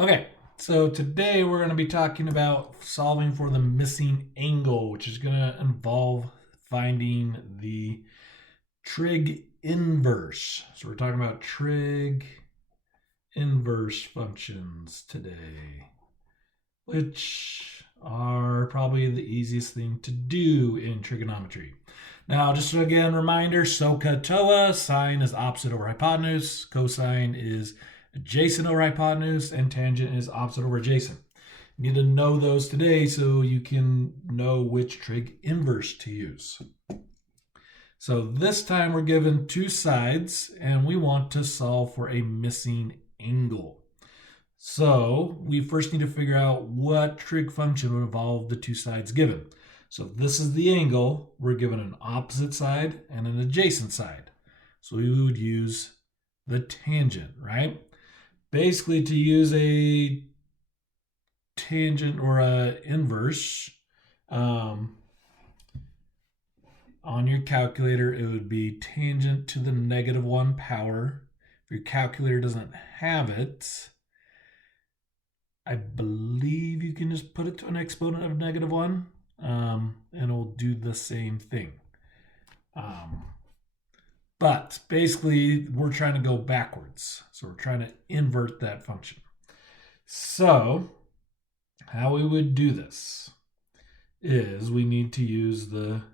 Okay, so today we're going to be talking about solving for the missing angle, which is going to involve finding the trig inverse. So we're talking about trig inverse functions today, which are probably the easiest thing to do in trigonometry. Now, just again, reminder, SOHCAHTOA, sine is opposite over hypotenuse, cosine is adjacent over hypotenuse, and tangent is opposite over adjacent. You need to know those today so you can know which trig inverse to use. So this time we're given two sides and we want to solve for a missing angle. So we first need to figure out what trig function would involve the two sides given. So if this is the angle, we're given an opposite side and an adjacent side. So we would use the tangent, right? Basically, to use a tangent or a inverse on your calculator, it would be tangent to the -1 power. If your calculator doesn't have it, I believe you can just put it to an exponent of -1, and it'll do the same thing. But basically, we're trying to go backwards. So we're trying to invert that function. So how we would do this is we need to use the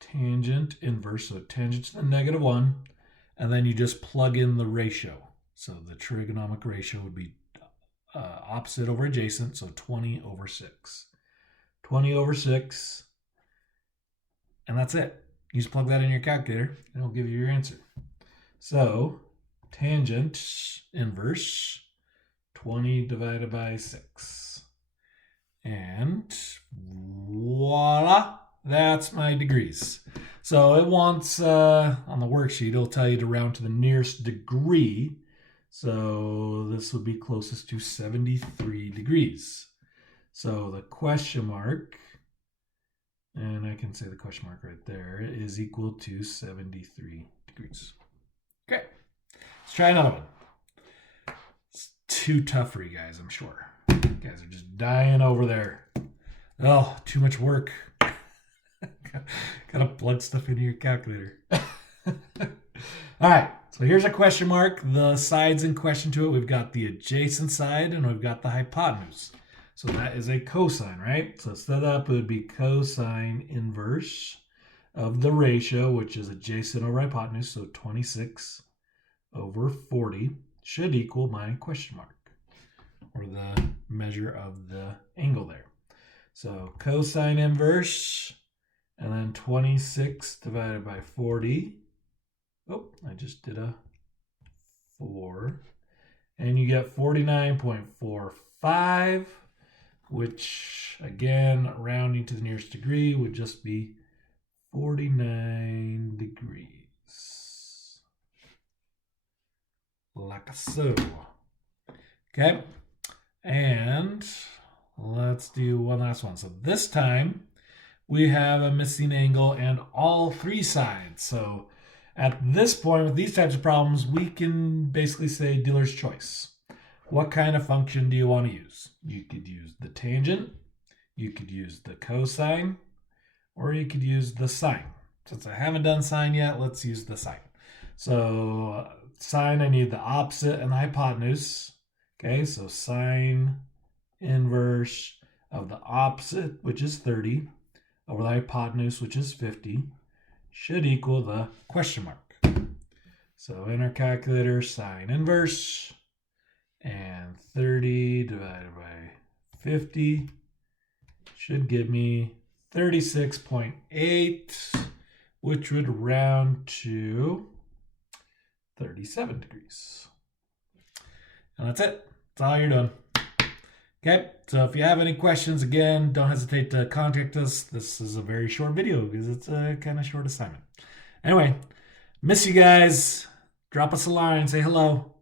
tangent inverse. So tangent to the -1, and then you just plug in the ratio. So the trigonomic ratio would be opposite over adjacent, so 20 over 6. 20 over 6, and that's it. You just plug that in your calculator, and it'll give you your answer. So tangent inverse, 20 divided by 6. And voila, that's my degrees. So it wants, on the worksheet, it'll tell you to round to the nearest degree. So this would be closest to 73 degrees. So the question mark, and I can say the question mark right there, is equal to 73 degrees. Okay, let's try another one. It's too tough for you guys, I'm sure. You guys are just dying over there. Oh, too much work. Gotta plug stuff into your calculator. All right, so here's a question mark. The sides in question to it, we've got the adjacent side and we've got the hypotenuse. So that is a cosine, right? So set up, it would be cosine inverse of the ratio, which is adjacent over hypotenuse, so 26 over 40 should equal my question mark, or the measure of the angle there. So cosine inverse, and then 26 divided by 40. Oh, I just did a 4. And you get 49.45, which, again, rounding to the nearest degree would just be 49 degrees. Like so. Okay, and let's do one last one. So this time, we have a missing angle and all three sides. So at this point, with these types of problems, we can basically say dealer's choice. What kind of function do you want to use? You could use the tangent, you could use the cosine, or you could use the sine. Since I haven't done sine yet, let's use the sine. So sine, I need the opposite and the hypotenuse. Okay, so sine inverse of the opposite, which is 30, over the hypotenuse, which is 50, should equal the question mark. So in our calculator, sine inverse, and 30 divided by 50 should give me 36.8, which would round to 37 degrees. And that's it. That's all you're doing. Okay, so if you have any questions, again, don't hesitate to contact us. This is a very short video because it's a kind of short assignment. Anyway, miss you guys. Drop us a line. Say hello.